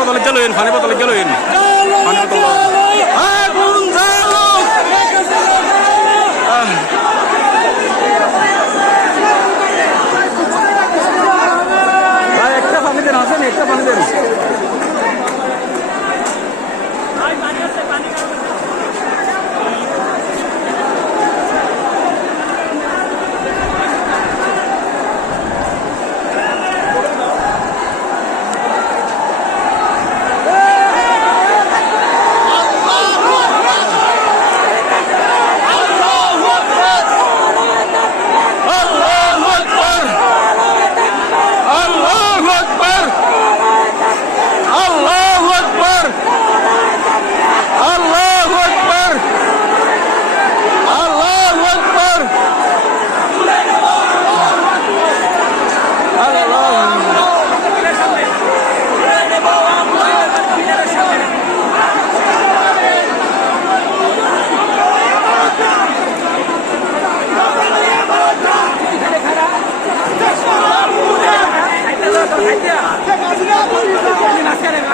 বোতলে গেলইন পানি বোতলে গেলইন পানি বোতল আগুন জ্বালো ভাই একটা পানি দেন আসেন একটা পানি দেন Gracias.